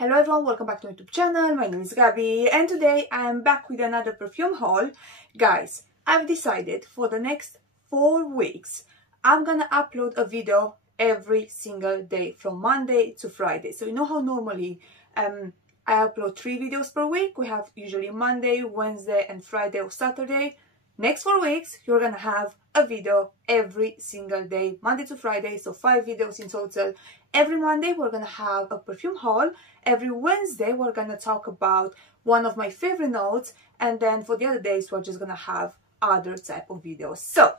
Hello everyone, welcome back to my YouTube channel. My name is Gabi and today I am back with another perfume haul. Guys, I've decided for the next 4 weeks I'm gonna upload a video every single day from Monday to Friday. So you know how normally I upload 3 videos per week? We have usually Monday, Wednesday and Friday or Saturday. Next 4 weeks you're gonna have a video every single day, Monday to Friday, so 5 videos in total. Every Monday we're gonna have a perfume haul. Every Wednesday we're gonna talk about one of my favorite notes, and then for the other days we're just gonna have other type of videos. So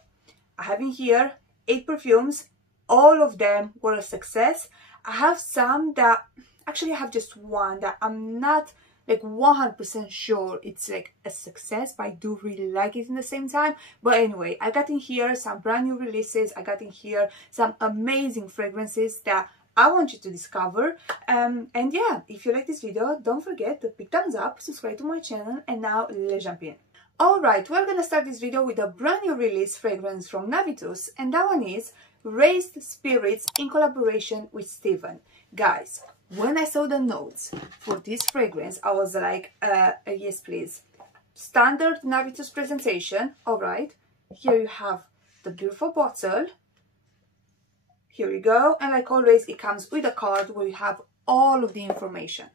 I have in here 8 perfumes. All of them were a success. I have some that actually I have just one that I'm not like 100% sure it's like a success, but I do really like it in the same time. But anyway, I got in here some brand new releases. I got in here some amazing fragrances that I want you to discover. And yeah, if you like this video, don't forget to big thumbs up, subscribe to my channel, and now let's jump in. Alright, we're gonna start this video with a brand new release fragrance from Navitus, and that one is Raised Spirits in collaboration with Steven. Guys, when I saw the notes for this fragrance, I was like, yes please. Standard Navitus presentation, alright. Here you have the beautiful bottle. Here you go, and like always it comes with a card where you have all of the information.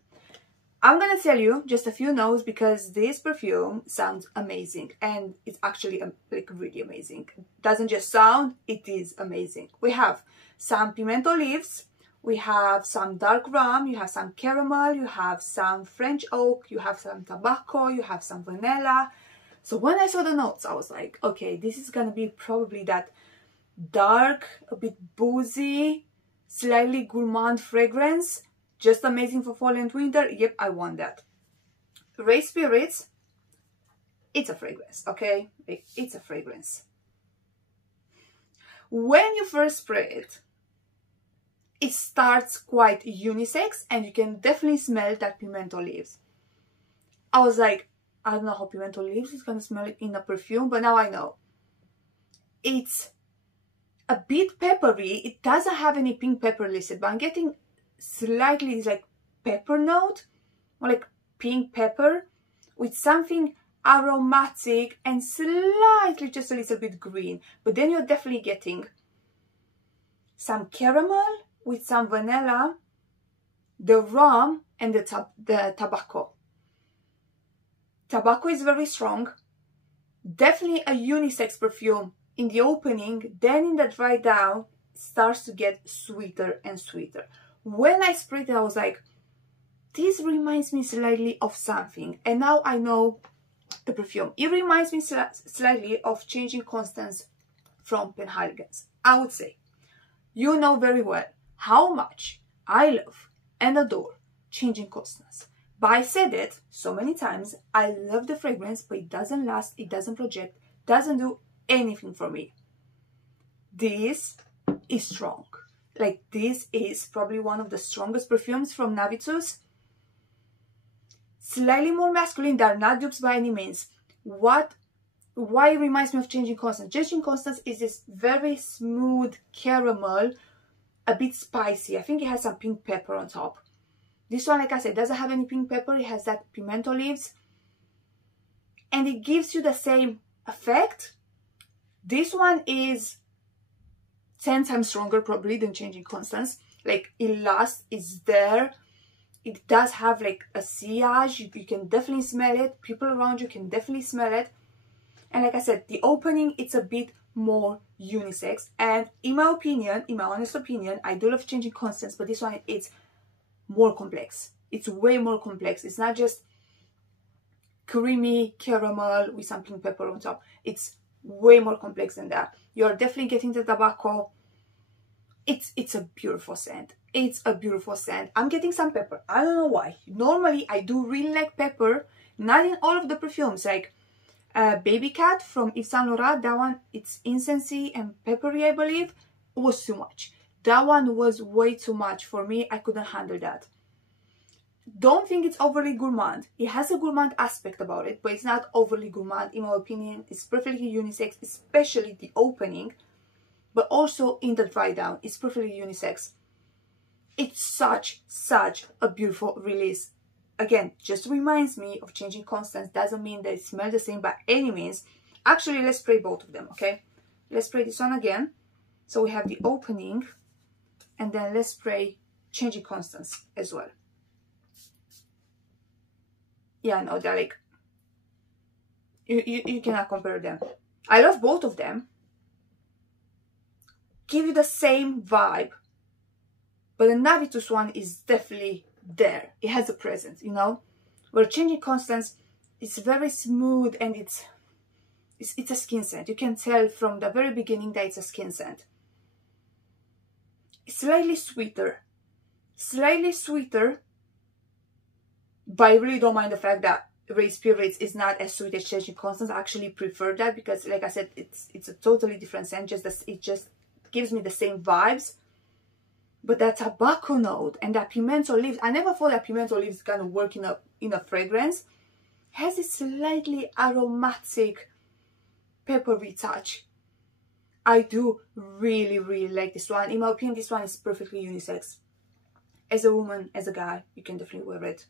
I'm gonna tell you just a few notes because this perfume sounds amazing, and it's actually like really amazing. It doesn't just sound, it is amazing. We have some pimento leaves, we have some dark rum, you have some caramel, you have some French oak, you have some tobacco, you have some vanilla. So when I saw the notes I was like, okay, this is gonna be probably that dark, a bit boozy, slightly gourmand fragrance. Just amazing for fall and winter. Yep, I want that. Raised Spirits, it's a fragrance, okay? It's a fragrance. When you first spray it, it starts quite unisex, and you can definitely smell that pimento leaves. I was like, I don't know how pimento leaves is gonna smell in a perfume, but now I know. It's a bit peppery. It doesn't have any pink pepper listed, but I'm getting slightly like pepper note, or like pink pepper with something aromatic and slightly just a little bit green. But then you're definitely getting some caramel with some vanilla, the rum and the tobacco. Tobacco is very strong. Definitely a unisex perfume in the opening, then in the dry down it starts to get sweeter and sweeter. When I sprayed it, I was like, this reminds me slightly of something. And now I know the perfume. It reminds me slightly of Changing Constance from Penhaligon's. I would say, you know very well how much I love and adore Changing Constance. But I said it so many times, I love the fragrance, but it doesn't last, it doesn't project, doesn't do anything for me. This is strong. Like, this is probably one of the strongest perfumes from Navitus. Slightly more masculine, they're not dupes by any means. Why it reminds me of Changing Constance? Changing Constance is this very smooth caramel, a bit spicy. I think it has some pink pepper on top. This one, like I said, doesn't have any pink pepper. It has that pimento leaves. And it gives you the same effect. This one is 10 times stronger probably than Changing Constance. Like, it lasts, it's there. It does have like a sillage. You can definitely smell it. People around you can definitely smell it. And like I said, the opening, it's a bit more unisex. And in my opinion, in my honest opinion, I do love Changing Constance, but this one, it's more complex. It's way more complex. It's not just creamy caramel with some pink pepper on top. It's way more complex than that. You're definitely getting the tobacco. It's a beautiful scent. It's a beautiful scent. I'm getting some pepper. I don't know why. Normally I do really like pepper, not in all of the perfumes. Like Baby Cat from Yves Saint Laurent, that one, it's incensey and peppery, I believe. It was too much. That one was way too much for me. I couldn't handle that. Don't think it's overly gourmand. It has a gourmand aspect about it, but it's not overly gourmand. In my opinion, it's perfectly unisex, especially the opening, but also in the dry down, it's perfectly unisex. It's such a beautiful release. Again, just reminds me of Changing Constance. Doesn't mean they smell the same by any means. Actually, let's spray both of them, okay? Let's spray this one again. So we have the opening, and then let's spray Changing Constance as well. Yeah, no, they're like, you cannot compare them. I love both of them. Give you the same vibe. But the Navitus one is definitely there. It has a presence, you know? Where Changing Constance, it's very smooth and it's a skin scent. You can tell from the very beginning that it's a skin scent. It's slightly sweeter. Slightly sweeter. But I really don't mind the fact that Ray Spirits is not as sweet as Changing Constance. I actually prefer that because, like I said, it's a totally different scent. It just gives me the same vibes. But that tobacco note and that pimento leaves, I never thought that pimento leaves kind of work in a fragrance. Has this slightly aromatic, peppery touch. I do really like this one. In my opinion, this one is perfectly unisex. As a woman, as a guy, you can definitely wear it.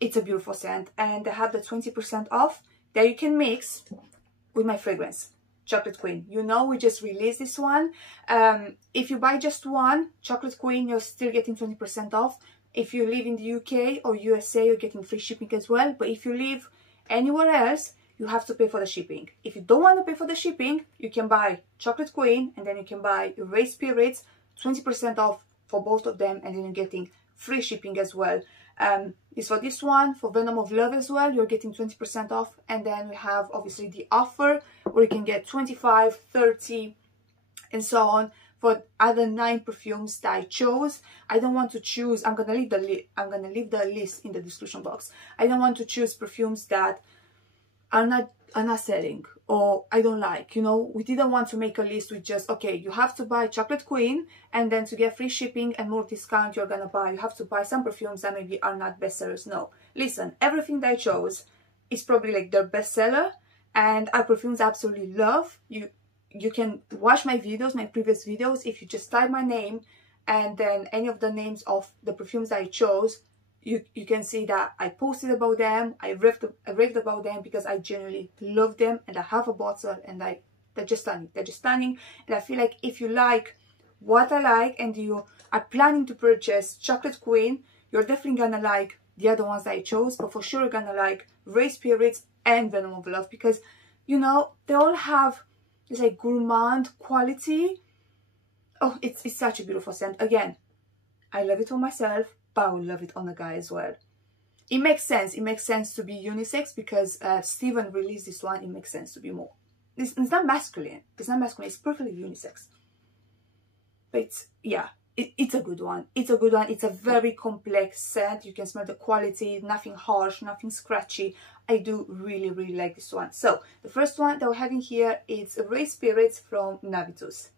It's a beautiful scent, and I have the 20% off that you can mix with my fragrance, Chocolate Queen. You know, we just released this one. If you buy just one, Chocolate Queen, you're still getting 20% off. If you live in the UK or USA, you're getting free shipping as well. But if you live anywhere else, you have to pay for the shipping. If you don't want to pay for the shipping, you can buy Chocolate Queen, and then you can buy Ray Spirits, 20% off for both of them, and then you're getting free shipping as well. Is for this one, for Venom of Love as well, you're getting 20% off. And then we have obviously the offer where you can get 25, 30 and so on for other 9 perfumes that I chose. I don't want to choose, I'm gonna leave the list in the description box. I don't want to choose perfumes that are not selling or I don't like, you know. We didn't want to make a list with just, okay, you have to buy Chocolate Queen, and then to get free shipping and more discount you have to buy some perfumes that maybe are not bestsellers. No, listen, everything that I chose is probably like their bestseller and are perfumes I absolutely love. You can watch my videos, my previous videos. If you just type my name and then any of the names of the perfumes that I chose, you can see that I posted about them, I raved about them because I genuinely love them, and I have a bottle, and they're just stunning. They're just stunning, and I feel like if you like what I like and you are planning to purchase Chocolate Queen, you're definitely gonna like the other ones that I chose, but for sure you're gonna like Ray Spirits and Venom of Love because, you know, they all have this like gourmand quality. Oh, it's such a beautiful scent. Again, I love it on myself, but I would love it on a guy as well. It makes sense. It makes sense to be unisex because Steven released this one. It makes sense to be more. It's not masculine. It's not masculine. It's perfectly unisex. But it's a good one. It's a good one. It's a very complex scent. You can smell the quality. Nothing harsh. Nothing scratchy. I do really like this one. So the first one that we're having here is Ray Spirits from Navitus.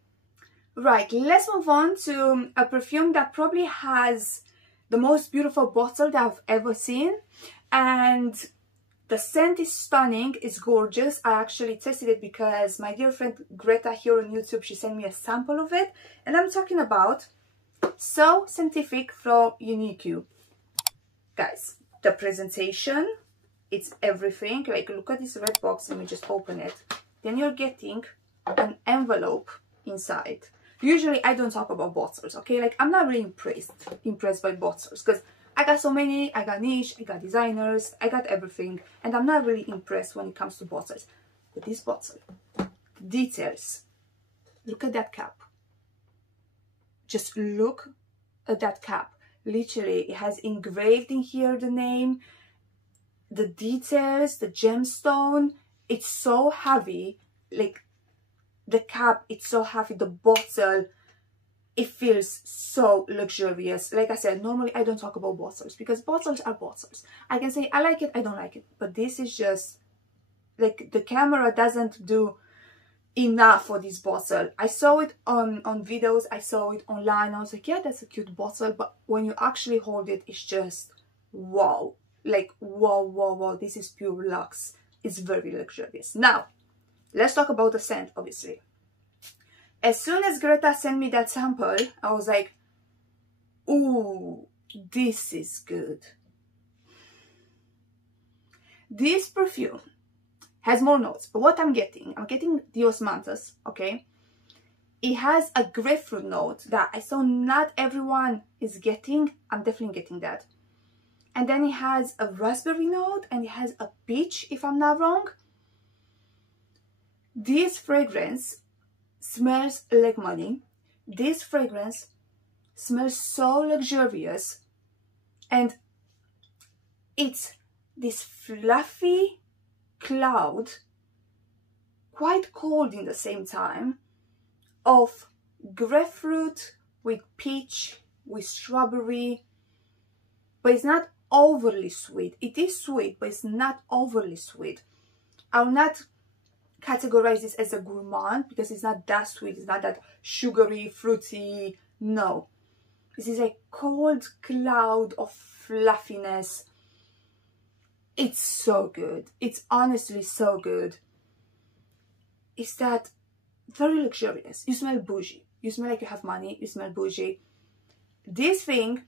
Right. Let's move on to a perfume that probably has the most beautiful bottle that I've ever seen, and the scent is stunning. It's gorgeous. I actually tested it because my dear friend Greta here on YouTube, she sent me a sample of it, and I'm talking about So Scientific from Unique. Guys, the presentation, it's everything. Like, look at this red box. Let me just open it. Then you're getting an envelope inside. Usually I don't talk about bottles, okay? Like, I'm not really impressed by bottles because I got so many. I got niche, I got designers, I got everything, and I'm not really impressed when it comes to bottles. But this bottle, details. Look at that cap. Just look at that cap. Literally, it has engraved in here the name, the details, the gemstone. It's so heavy. Like, the cap, it's so heavy. The bottle, it feels so luxurious. Like I said, normally I don't talk about bottles because bottles are bottles. I can say I like it, I don't like it, but this is just like the camera doesn't do enough for this bottle. I saw it on videos, I saw it online. I was like, yeah, that's a cute bottle, but when you actually hold it, it's just wow. Like, wow, this is pure luxe. It's very luxurious. Now let's talk about the scent. Obviously, as soon as Greta sent me that sample, I was like, Ooh, this is good. This perfume has more notes, but what I'm getting the Osmanthus, okay? It has a grapefruit note that I saw not everyone is getting. I'm definitely getting that. And then it has a raspberry note and it has a peach, if I'm not wrong. This fragrance smells like money. This fragrance smells so luxurious, and it's this fluffy cloud, quite cold in the same time, of grapefruit with peach, with strawberry, but it's not overly sweet. It is sweet, but it's not overly sweet. I'll not categorize this as a gourmand because it's not that sweet. It's not that sugary, fruity. No. This is a cold cloud of fluffiness. It's so good. It's honestly so good. It's that very luxurious. You smell bougie. You smell like you have money. You smell bougie. This thing,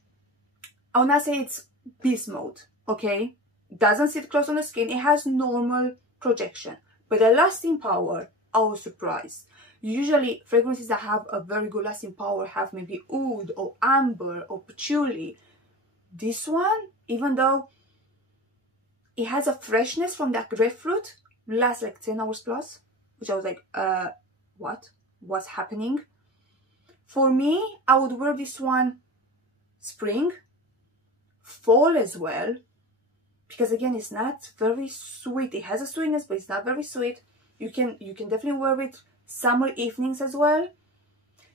I will not say it's beast mode, okay? Doesn't sit close on the skin. It has normal projection. But the lasting power, I was surprised. Usually, fragrances that have a very good lasting power have maybe oud or amber or patchouli. This one, even though it has a freshness from that grapefruit, lasts like 10 hours plus, which I was like, what? What's happening? For me, I would wear this one spring, fall as well, because again, it's not very sweet. It has a sweetness, but it's not very sweet. You can definitely wear it summer evenings as well.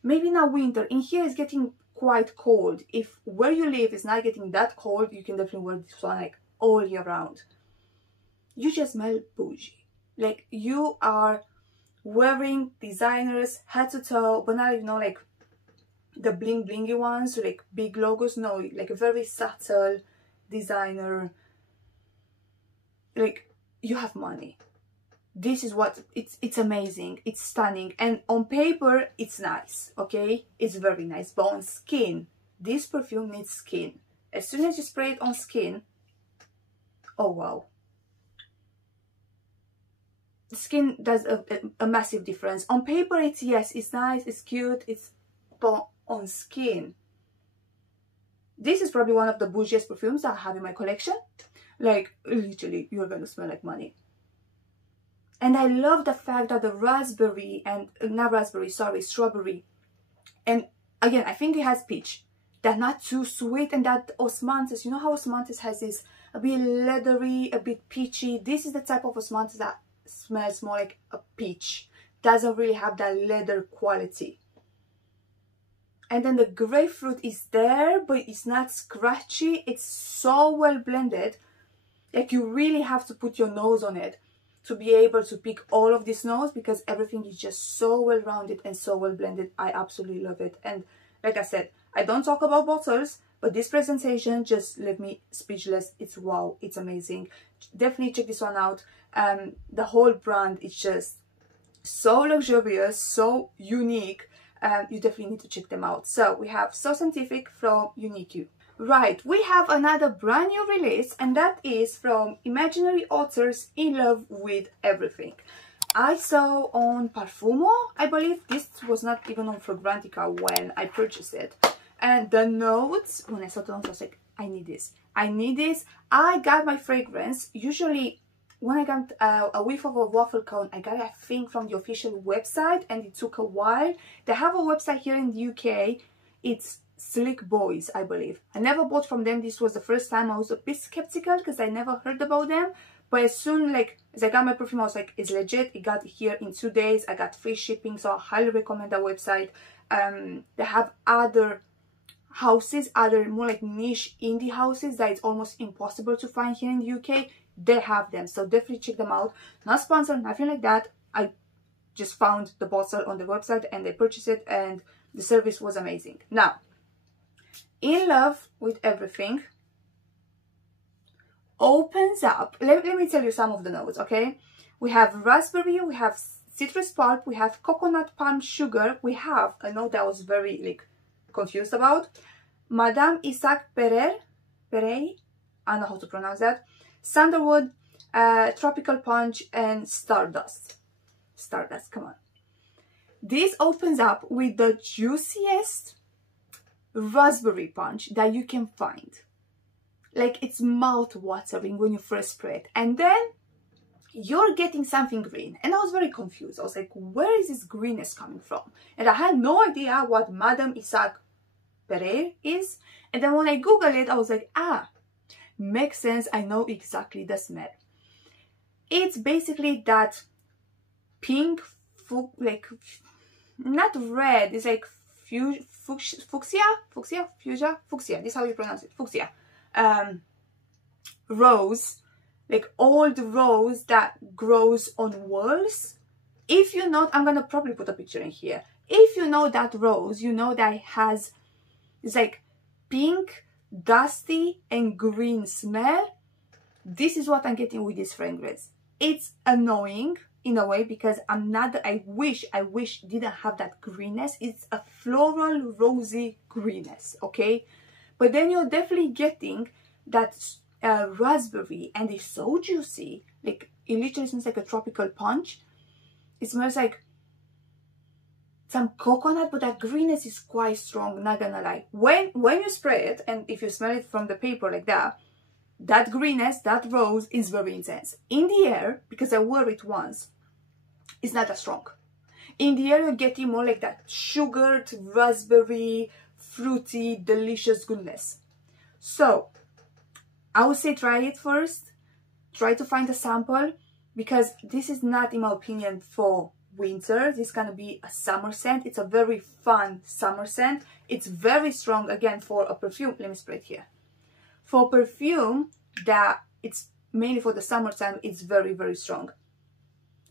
Maybe not winter. In here, it's getting quite cold. If where you live is not getting that cold, you can definitely wear this one like all year round. You just smell bougie. Like you are wearing designers head to toe, but not, you know, like the bling blingy ones, so like big logos. No, like a very subtle designer. Like you have money. This is what it's amazing. It's stunning, and on paper it's nice, okay? It's very nice, but on skin, this perfume needs skin. As soon as you spray it on skin, oh wow, the skin does a massive difference. On paper, it's, yes, it's nice, it's cute, but on skin, this is probably one of the bougiest perfumes I have in my collection. Like literally, you're gonna smell like money. And I love the fact that the raspberry and strawberry, and again, I think it has peach. They're not too sweet, and that Osmanthus, you know how Osmanthus has this a bit leathery, a bit peachy. This is the type of Osmanthus that smells more like a peach. Doesn't really have that leather quality. And then the grapefruit is there, but it's not scratchy. It's so well blended. Like you really have to put your nose on it to be able to pick all of these notes, because everything is just so well rounded and so well blended. I absolutely love it. And like I said, I don't talk about bottles, but this presentation just left me speechless. It's wow, it's amazing. Definitely check this one out. The whole brand is just so luxurious, so unique. You definitely need to check them out. So we have So Scientific from Unique. Right, we have another brand new release, and that is from Imaginary Authors, In Love with Everything. I saw on Parfumo, I believe. This was not even on Fragrantica when I purchased it. And the notes, when I saw the notes, I was like, I need this. I need this. I got my fragrance. Usually, when I got a whiff of a waffle cone, I got it, I think, from the official website, and it took a while. They have a website here in the UK. It's Slick Boys, I believe. I never bought from them. This was the first time. I was a bit skeptical because I never heard about them. But as soon as I got my perfume, I was like, it's legit. It got here in 2 days. I got free shipping, so I highly recommend that website. They have other houses, other more like niche indie houses that it's almost impossible to find here in the UK. They have them, so definitely check them out. Not sponsored, nothing like that. I just found the bottle on the website and I purchased it, and the service was amazing. Now, In Love with Everything opens up. Let me tell you some of the notes, okay? We have raspberry, we have citrus pulp, we have coconut palm sugar, we have a note that I was very confused about, Madame Isaac Pereire, I don't know how to pronounce that, Sandalwood, Tropical Punch, and Stardust. Stardust, come on. This opens up with the juiciest raspberry punch that you can find. Like, it's mouth-watering when you first spray it. And then you're getting something green. And I was very confused. I was like, where is this greenness coming from? And I had no idea what Madame Isaac Pereire is. And then when I Googled it, I was like, ah, makes sense. I know exactly the smell. It's basically that pink, like, not red, it's like fuchsia. This is how you pronounce it, fuchsia. Rose, like old rose that grows on walls. If you know, I'm gonna probably put a picture in here. If you know that rose, you know that it has, it's like pink, dusty, and green smell. This is what I'm getting with this fragrance. It's annoying in a way because I wish didn't have that greenness. It's a floral rosy greenness, okay? But then you're definitely getting that raspberry, and it's so juicy. Like, it literally smells like a tropical punch. It smells like some coconut, but that greenness is quite strong, not gonna lie. When you spray it, and if you smell it from the paper like that, that greenness, that rose is very intense. In the air, because I wore it once, it's not that strong. In the air, you're getting more like that sugared, raspberry, fruity, delicious goodness. So, I would say try it first. Try to find a sample, because this is not, in my opinion, for winter. This is gonna be a summer scent. It's a very fun summer scent. It's very strong, again, for a perfume. Let me spray it here. For perfume that it's mainly for the summertime, it's very, very strong.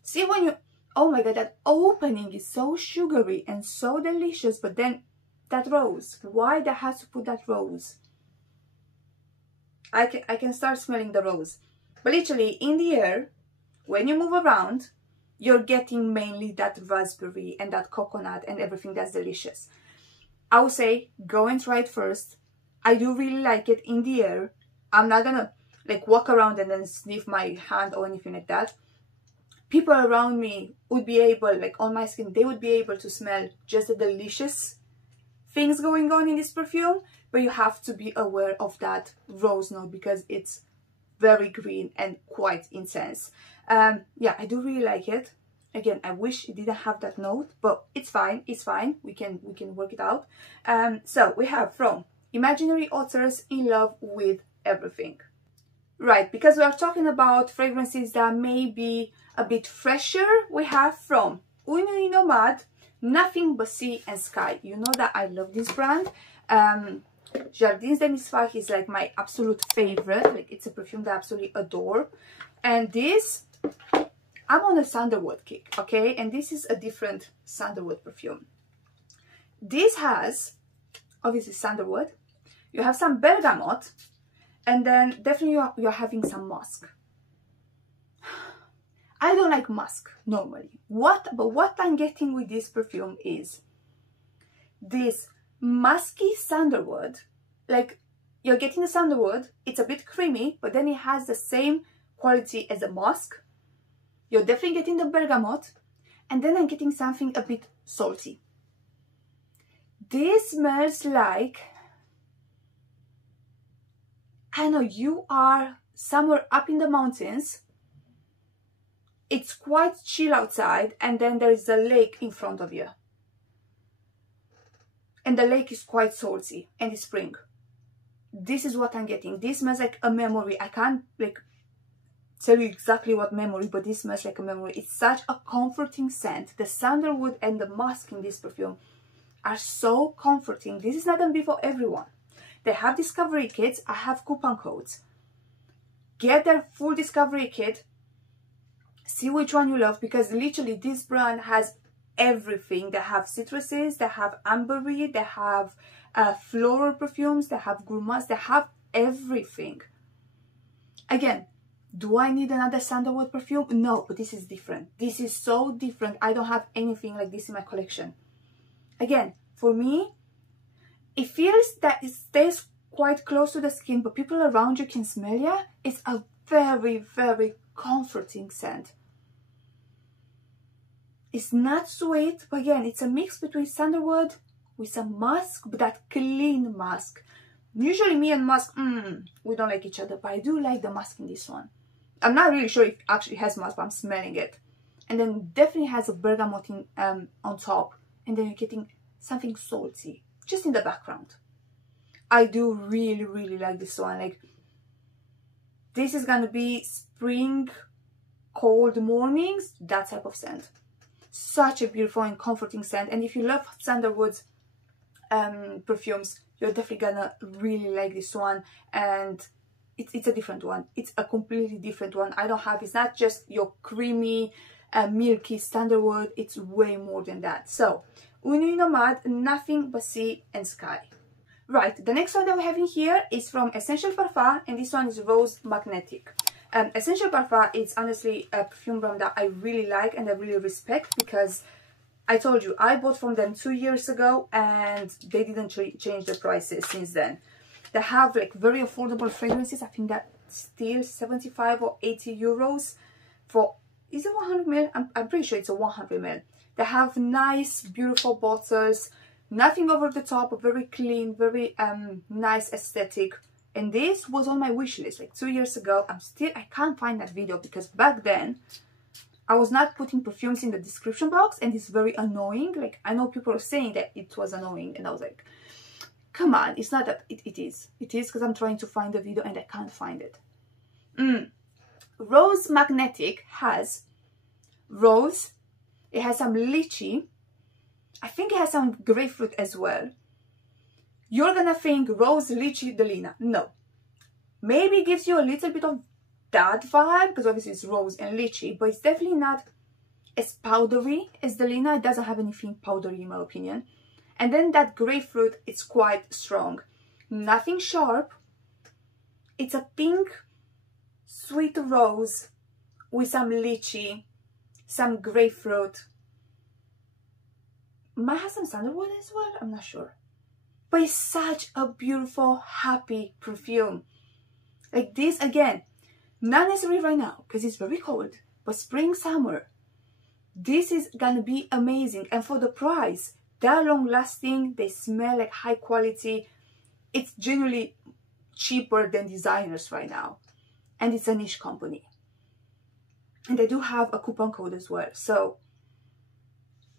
See when you, oh my god, that opening is so sugary and so delicious, but then that rose, why that has to put that rose? I can start smelling the rose. But literally in the air, when you move around, you're getting mainly that raspberry and that coconut and everything that's delicious. I would say go and try it first. I do really like it in the air. I'm not gonna like walk around and then sniff my hand or anything like that. People around me would be able, like on my skin, they would be able to smell just the delicious things going on in this perfume, but you have to be aware of that rose note because it's very green and quite intense. Yeah, I do really like it. Again, I wish it didn't have that note, but it's fine. It's fine. We can work it out. So we have from Imaginary Authors, In Love with Everything. Right, because we are talking about fragrances that may be a bit fresher, we have from Une Nuit Nomade, Nothing But Sea and Sky. You know that I love this brand. Jardins de Misfach is like my absolute favorite. Like, it's a perfume that I absolutely adore. And this, I'm on a sandalwood kick, okay? And this is a different sandalwood perfume. This has, obviously, sandalwood. You have some bergamot, and then definitely you're having some musk. I don't like musk normally. But what I'm getting with this perfume is this musky sandalwood. Like, you're getting the sandalwood, it's a bit creamy, but then it has the same quality as the musk. You're definitely getting the bergamot, and then I'm getting something a bit salty. This smells like, I don't know, you are somewhere up in the mountains. It's quite chill outside, and then there is a lake in front of you. And the lake is quite salty, and it's spring. This is what I'm getting. This smells like a memory. I can't like tell you exactly what memory, but this smells like a memory. It's such a comforting scent. The sandalwood and the musk in this perfume are so comforting. This is not gonna be for everyone. They have discovery kits. I have coupon codes. Get their full discovery kit. See which one you love, because literally this brand has everything. They have citruses, they have ambery, they have floral perfumes, they have gourmands, they have everything. Again, do I need another sandalwood perfume? No, but this is different. This is so different. I don't have anything like this in my collection. Again, for me, It feels that it stays quite close to the skin, but people around you can smell it. It's a very, very comforting scent. It's not sweet, but again, it's a mix between sandalwood with some musk, but that clean musk. Usually me and musk, we don't like each other, but I do like the musk in this one. I'm not really sure if it actually has musk, but I'm smelling it. And then definitely has a bergamot on top. And then you're getting something salty, just in the background. I do really, really like this one. Like, this is gonna be spring, cold mornings, that type of scent. Such a beautiful and comforting scent. And if you love sandalwood perfumes, you're definitely gonna really like this one. And it's a different one. It's a completely different one. It's not just your creamy, milky sandalwood. It's way more than that. So, Une Nomade, Nothing But Sea and Sky. Right, the next one that we're having here is from Essential Parfum, and this one is Rose Magnetic. Essential Parfum is honestly a perfume brand that I really like and I really respect, because I told you, I bought from them 2 years ago and they didn't change the prices since then. They have like very affordable fragrances. I think that's still 75 or 80 euros for, is it 100 ml? I'm pretty sure it's a 100 ml. They have nice, beautiful bottles, nothing over the top, very clean, very nice aesthetic. And this was on my wish list like 2 years ago. I can't find that video because back then I was not putting perfumes in the description box, and it's very annoying. Like, I know people are saying that it was annoying, and I was like, come on, it's not that. It is because I'm trying to find the video and I can't find it. Rose Magnetic has rose, it has some lychee, I think it has some grapefruit as well. You're gonna think rose, lychee, Delina. No. Maybe it gives you a little bit of that vibe, because obviously it's rose and lychee, but it's definitely not as powdery as Delina. It doesn't have anything powdery in my opinion. And then that grapefruit, it's quite strong. Nothing sharp. It's a pink, sweet rose with some lychee, some grapefruit. Might have some sandalwood as well, I'm not sure. But it's such a beautiful, happy perfume. Like this, again, not necessarily right now because it's very cold, but spring, summer, this is gonna be amazing. And for the price, they're long lasting, they smell like high quality. It's generally cheaper than designers right now, and it's a niche company, and they do have a coupon code as well. So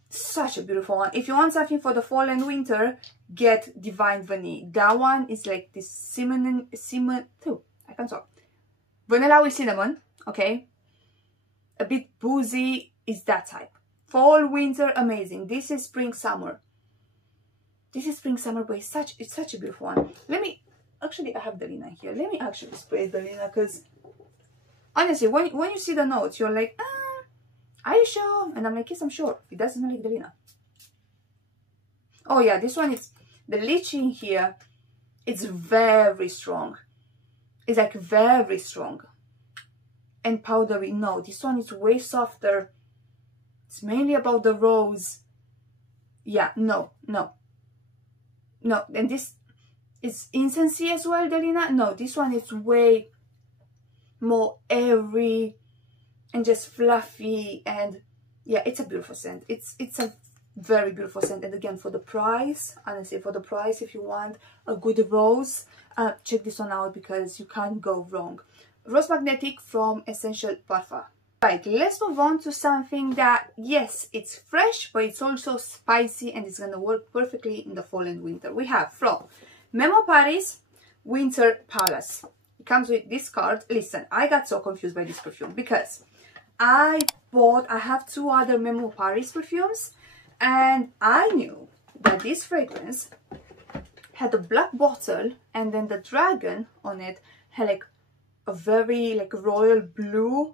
such a beautiful one. If you want something for the fall and winter, get Divine Vanille. That one is like this I can't talk. Vanilla with cinnamon, okay? A bit boozy, is that type. Fall, winter, amazing. This is spring, summer. This is spring, summer, but it's such a beautiful one. Let me, actually I have Delina here. Let me actually spray Delina, because honestly, when you see the notes, you're like, are you sure? And I'm like, yes, I'm sure. It doesn't smell like Delina. Oh yeah, this one is, the lychee in here, it's very strong. It's like very strong. And powdery, no, this one is way softer. It's mainly about the rose. Yeah, no. And this is incensey as well, Delina. No, this one is way more airy and just fluffy, and yeah, it's a beautiful scent. It's a very beautiful scent. And again, for the price, honestly, for the price, if you want a good rose, check this one out because you can't go wrong. Rose Magnetic from Essential Parfum. Right, let's move on to something that, yes, it's fresh, but it's also spicy and it's gonna work perfectly in the fall and winter. We have from Memo Paris Winter Palace. It comes with this card. Listen, I got so confused by this perfume because I have 2 other Memo Paris perfumes, and I knew that this fragrance had a black bottle, and then the dragon on it had like a very like royal blue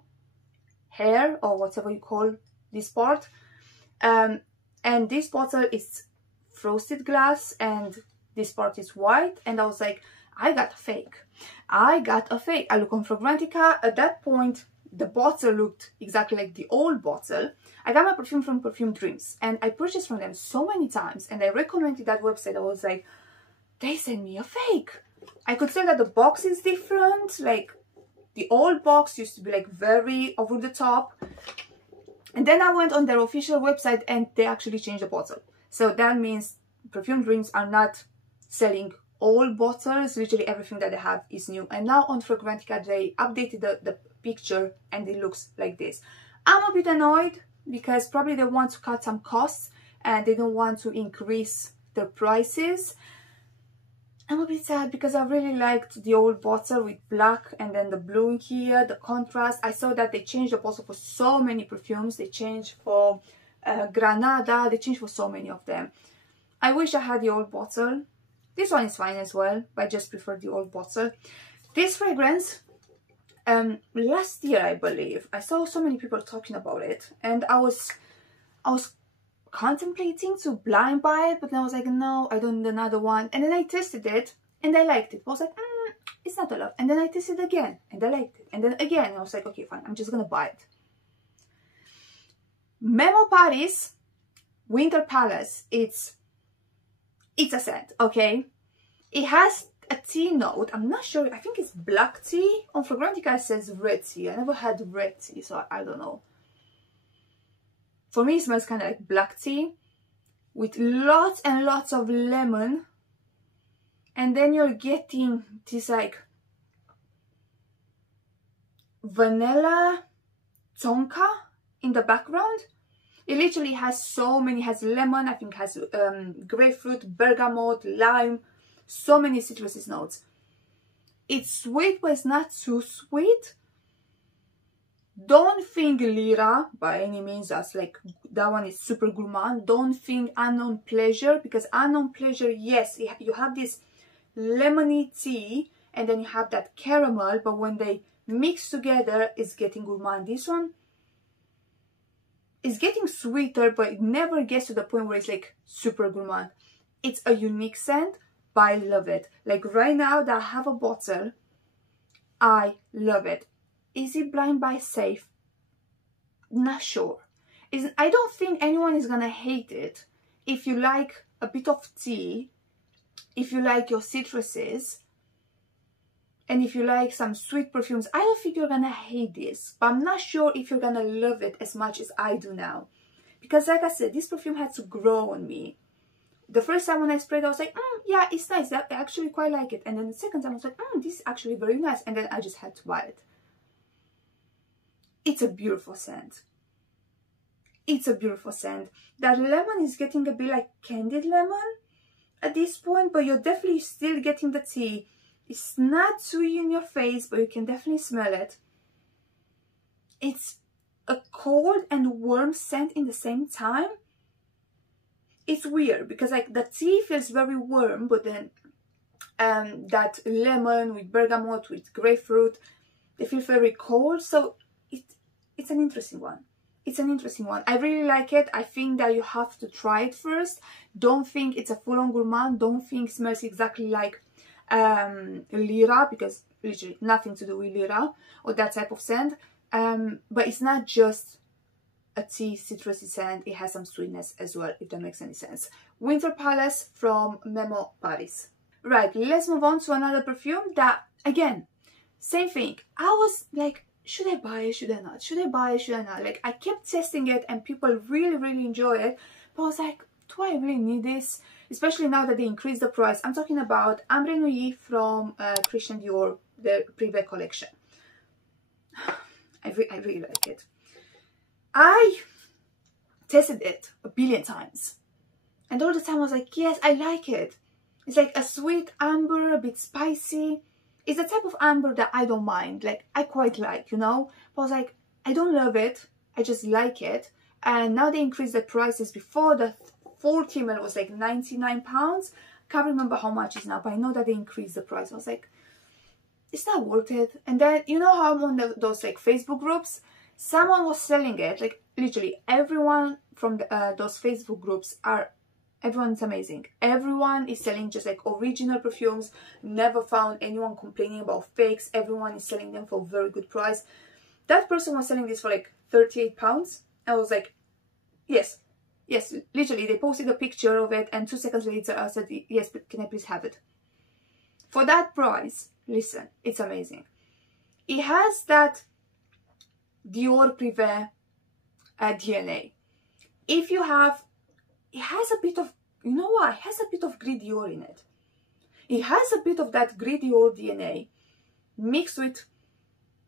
hair, or whatever you call this part. And this bottle is frosted glass and this part is white, and I was like, I got a fake. I look on Fragrantica. At that point, the bottle looked exactly like the old bottle. I got my perfume from Perfume Dreams, and I purchased from them so many times, and I recommended that website. I was like, they sent me a fake. I could say that the box is different. Like the old box used to be like very over the top. And then I went on their official website and they actually changed the bottle. So that means Perfume Dreams are not selling old bottles. Literally everything that they have is new. And now on Fragrantica they updated the picture and it looks like this. I'm a bit annoyed because probably they want to cut some costs and they don't want to increase their prices. I'm a bit sad because I really liked the old bottle with black and then the blue in here, the contrast. I saw that they changed the bottle for so many perfumes. They changed for Granada, they changed for so many of them. I wish I had the old bottle. This one is fine as well, but I just prefer the old bottle. This fragrance, last year I believe, I saw so many people talking about it and I was contemplating to blind buy it, but then I was like, no, I don't need another one. And then I tested it and I liked it. I was like, it's not a lot. And then I tested it again and I liked it. And then again, I was like, okay, fine, I'm just gonna buy it. Memo Paris Winter Palace. It's a scent, okay? It has a tea note. I'm not sure. I think it's black tea. On Fragrantica it says red tea. I never had red tea, so I don't know. For me, it smells kind of like black tea with lots and lots of lemon. And then you're getting this like vanilla tonka in the background. It literally has so many, has lemon, I think has grapefruit, bergamot, lime, so many citrus notes. It's sweet, but it's not too sweet. Don't think Lyra by any means, that's like, that one is super gourmand. Don't think Unknown Pleasure, because Unknown Pleasure, yes, you have this lemony tea and then you have that caramel, but when they mix together, it's getting gourmand. This one is getting sweeter, but it never gets to the point where it's like super gourmand. It's a unique scent, but I love it. Like right now that I have a bottle, I love it. Is it blind buy safe? Not sure. I don't think anyone is gonna hate it. If you like a bit of tea, if you like your citruses, and if you like some sweet perfumes, I don't think you're gonna hate this. But I'm not sure if you're gonna love it as much as I do now. Because like I said, this perfume had to grow on me. The first time when I sprayed, I was like, yeah, it's nice. I actually quite like it. And then the second time I was like, this is actually very nice. And then I just had to buy it. It's a beautiful scent. It's a beautiful scent. That lemon is getting a bit like candied lemon at this point, but you're definitely still getting the tea. It's not too in your face, but you can definitely smell it. It's a cold and warm scent in the same time. It's weird because like the tea feels very warm, but then that lemon with bergamot, with grapefruit, they feel very cold. So it's an interesting one. It's an interesting one. I really like it. I think that you have to try it first. Don't think it's a full-on gourmand. Don't think it smells exactly like Lyra, because literally nothing to do with Lyra or that type of scent. But it's not just a tea citrusy scent. It has some sweetness as well, if that makes any sense. Winter Palace from Memo Paris. Right, let's move on to another perfume that, again, same thing. I was like, should I buy it? Should I not? Should I buy it? Should I not? Like, I kept testing it and people really enjoy it. But I was like, do I really need this? Especially now that they increased the price. I'm talking about Ambre Nuit from Christian Dior, the Privé collection. I really like it. I tested it a billion times. And all the time I was like, yes, I like it. It's like a sweet amber, a bit spicy. It's the type of amber that I don't mind. Like, I quite like, you know? But I was like, I don't love it. I just like it. And now they increased the prices. Before, the 40 ml was like £99. Can't remember how much it is now, but I know that they increased the price. I was like, it's not worth it. And then, you know how I'm on those like Facebook groups? Someone was selling it. Like, literally, everyone from those Facebook groups are... Everyone's amazing. Everyone is selling just like original perfumes. Never found anyone complaining about fakes. Everyone is selling them for a very good price. That person was selling this for like £38. I was like, yes, Yes, literally, they posted a picture of it and 2 seconds later I said, yes, but can I please have it? For that price, listen, it's amazing. It has that Dior Privé DNA. If you have, it has a bit of, you know what, it has a bit of Gris Dior in it. It has a bit of that Gris Dior DNA mixed with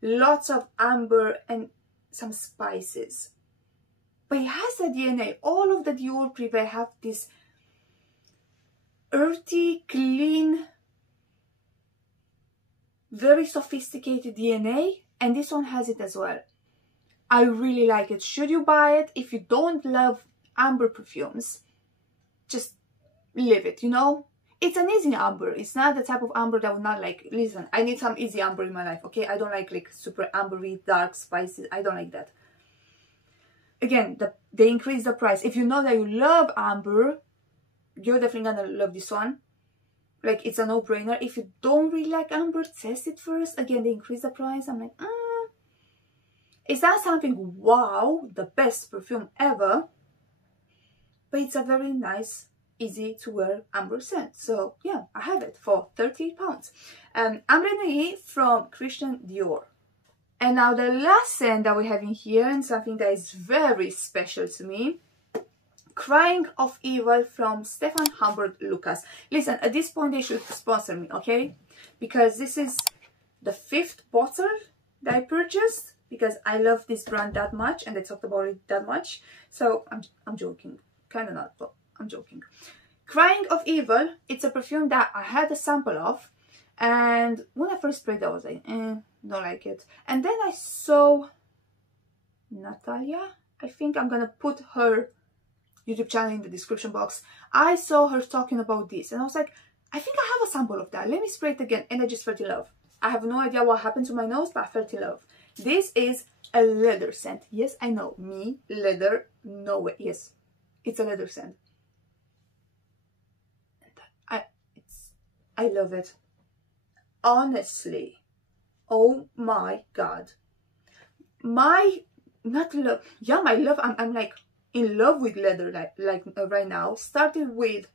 lots of amber and some spices. But it has a DNA. All of the Dior Privé have this earthy, clean, very sophisticated DNA, and this one has it as well. I really like it. Should you buy it? If you don't love amber perfumes, just leave it, you know? It's an easy amber. It's not the type of amber that I would not like. Listen, I need some easy amber in my life, okay? I don't like super ambery, dark spices. I don't like that. Again, they increase the price. If you know that you love amber, you're definitely gonna love this one. Like, it's a no-brainer. If you don't really like amber, test it first. Again, they increase the price. I'm like, it's not something, wow, the best perfume ever. But it's a very nice, easy to wear amber scent. So yeah, I have it for £30. Ambre Nuit from Christian Dior. And now the last scent that we have in here, and something that is very special to me, Crying of Evil from Stefan Humber Lucas. Listen, at this point they should sponsor me, okay? Because this is the 5th bottle that I purchased, because I love this brand that much and I talked about it that much. So I'm joking, kind of not, but I'm joking. Crying of Evil, it's a perfume that I had a sample of, and when I first sprayed it I was like, don't like it. And then I saw Natalia, I think I'm gonna put her YouTube channel in the description box. I saw her talking about this and I was like, I think I have a sample of that, let me spray it again, and I just felt in love. I have no idea what happened to my nose, but I felt in love. This is a leather scent. Yes, I know, me, leather, no way. Yes, it's a leather scent. I love it. Honestly, oh my god. My love, I'm like in love with leather like right now. Started with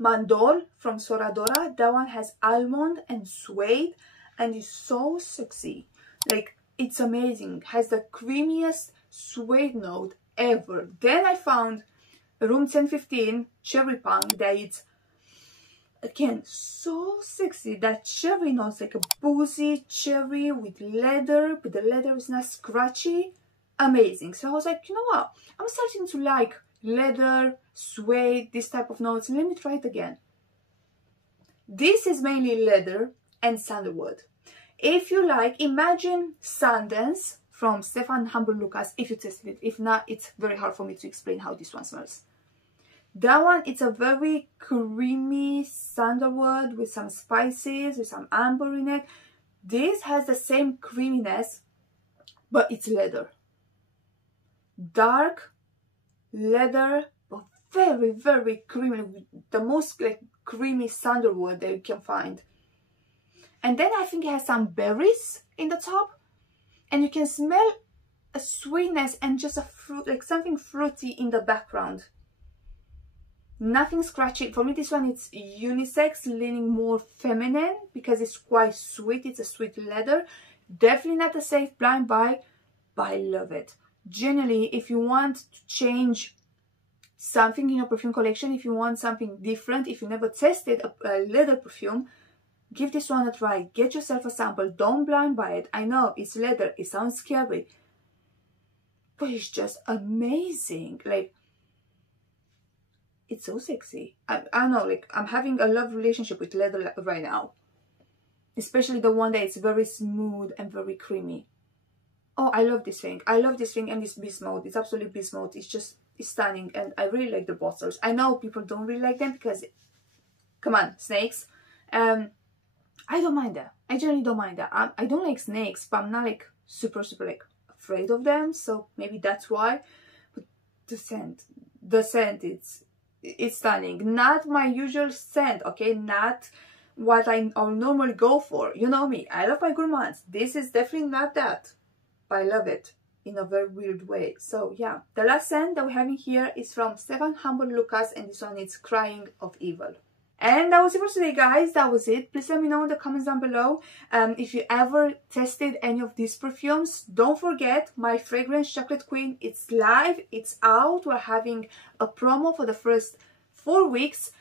Mandol from Soradora. That one has almond and suede and is so sexy. Like, it's amazing. Has the creamiest suede note ever. Then I found Room 1015 Cherry Punk that it's again so sexy. That cherry notes, like a boozy cherry with leather, but the leather is not scratchy. Amazing. So I was like, you know what, I'm starting to like leather, suede, this type of notes. Let me try it again. This is mainly leather and sandalwood. If you like, imagine Sundance from Stefan Humber Lucas, if you tested it. If not, it's very hard for me to explain how this one smells. That one, it's a very creamy sandalwood with some spices, with some amber in it. This has the same creaminess, but it's leather. Dark leather, but very, very creamy, with the most like creamy sandalwood that you can find. And then I think it has some berries in the top, and you can smell a sweetness and just a fruit, like something fruity in the background. Nothing scratchy. For me, this one, it's unisex, leaning more feminine because it's quite sweet. It's a sweet leather. Definitely not a safe blind buy, but I love it. Generally, if you want to change something in your perfume collection, if you want something different, if you never tested a leather perfume, give this one a try. Get yourself a sample. Don't blind buy it. I know it's leather. It sounds scary, but it's just amazing. Like, it's so sexy. I don't know, like, I'm having a love relationship with leather right now. Especially the one that is very smooth and very creamy. Oh, I love this thing. I love this thing, and this beast mode. It's absolutely beast mode. It's just, it's stunning, and I really like the bottles. I know people don't really like them because, come on, snakes. I don't mind that. I generally don't mind that. I don't like snakes, but I'm not like super like afraid of them. So maybe that's why. But the scent, it's stunning. Not my usual scent, okay? Not what I'll normally go for. You know me, I love my gourmands. This is definitely not that, but I love it. in a very weird way. So yeah, the last scent that we're having here is from Stefan Humble Lucas, and this one is Crying of Evil. And that was it for today, guys. That was it. Please let me know in the comments down below if you ever tested any of these perfumes. Don't forget my fragrance Chocolate Queen, it's live, it's out. We're having a promo for the first 4 weeks.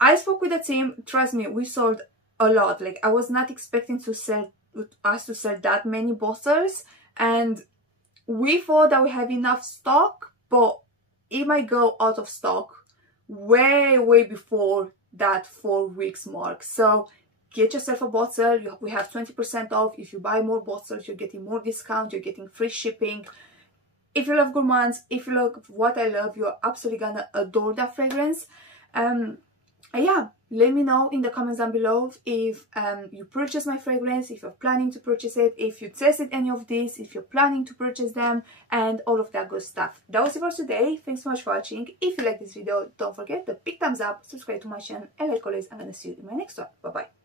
I spoke with the team. Trust me, we sold a lot. Like, I was not expecting to sell that many bottles, and we thought that we have enough stock, but it might go out of stock way before that 4 weeks mark. So get yourself a bottle. We have 20% off. If you buy more bottles, you're getting more discount, you're getting free shipping. If you love gourmands, if you love what I love, you're absolutely gonna adore that fragrance. Yeah, let me know in the comments down below if you purchased my fragrance, if you're planning to purchase it, if you tested any of these, if you're planning to purchase them, and all of that good stuff. That was it for today. Thanks so much for watching. If you like this video, don't forget the big thumbs up, subscribe to my channel, and like always, I'm gonna see you in my next one. Bye bye.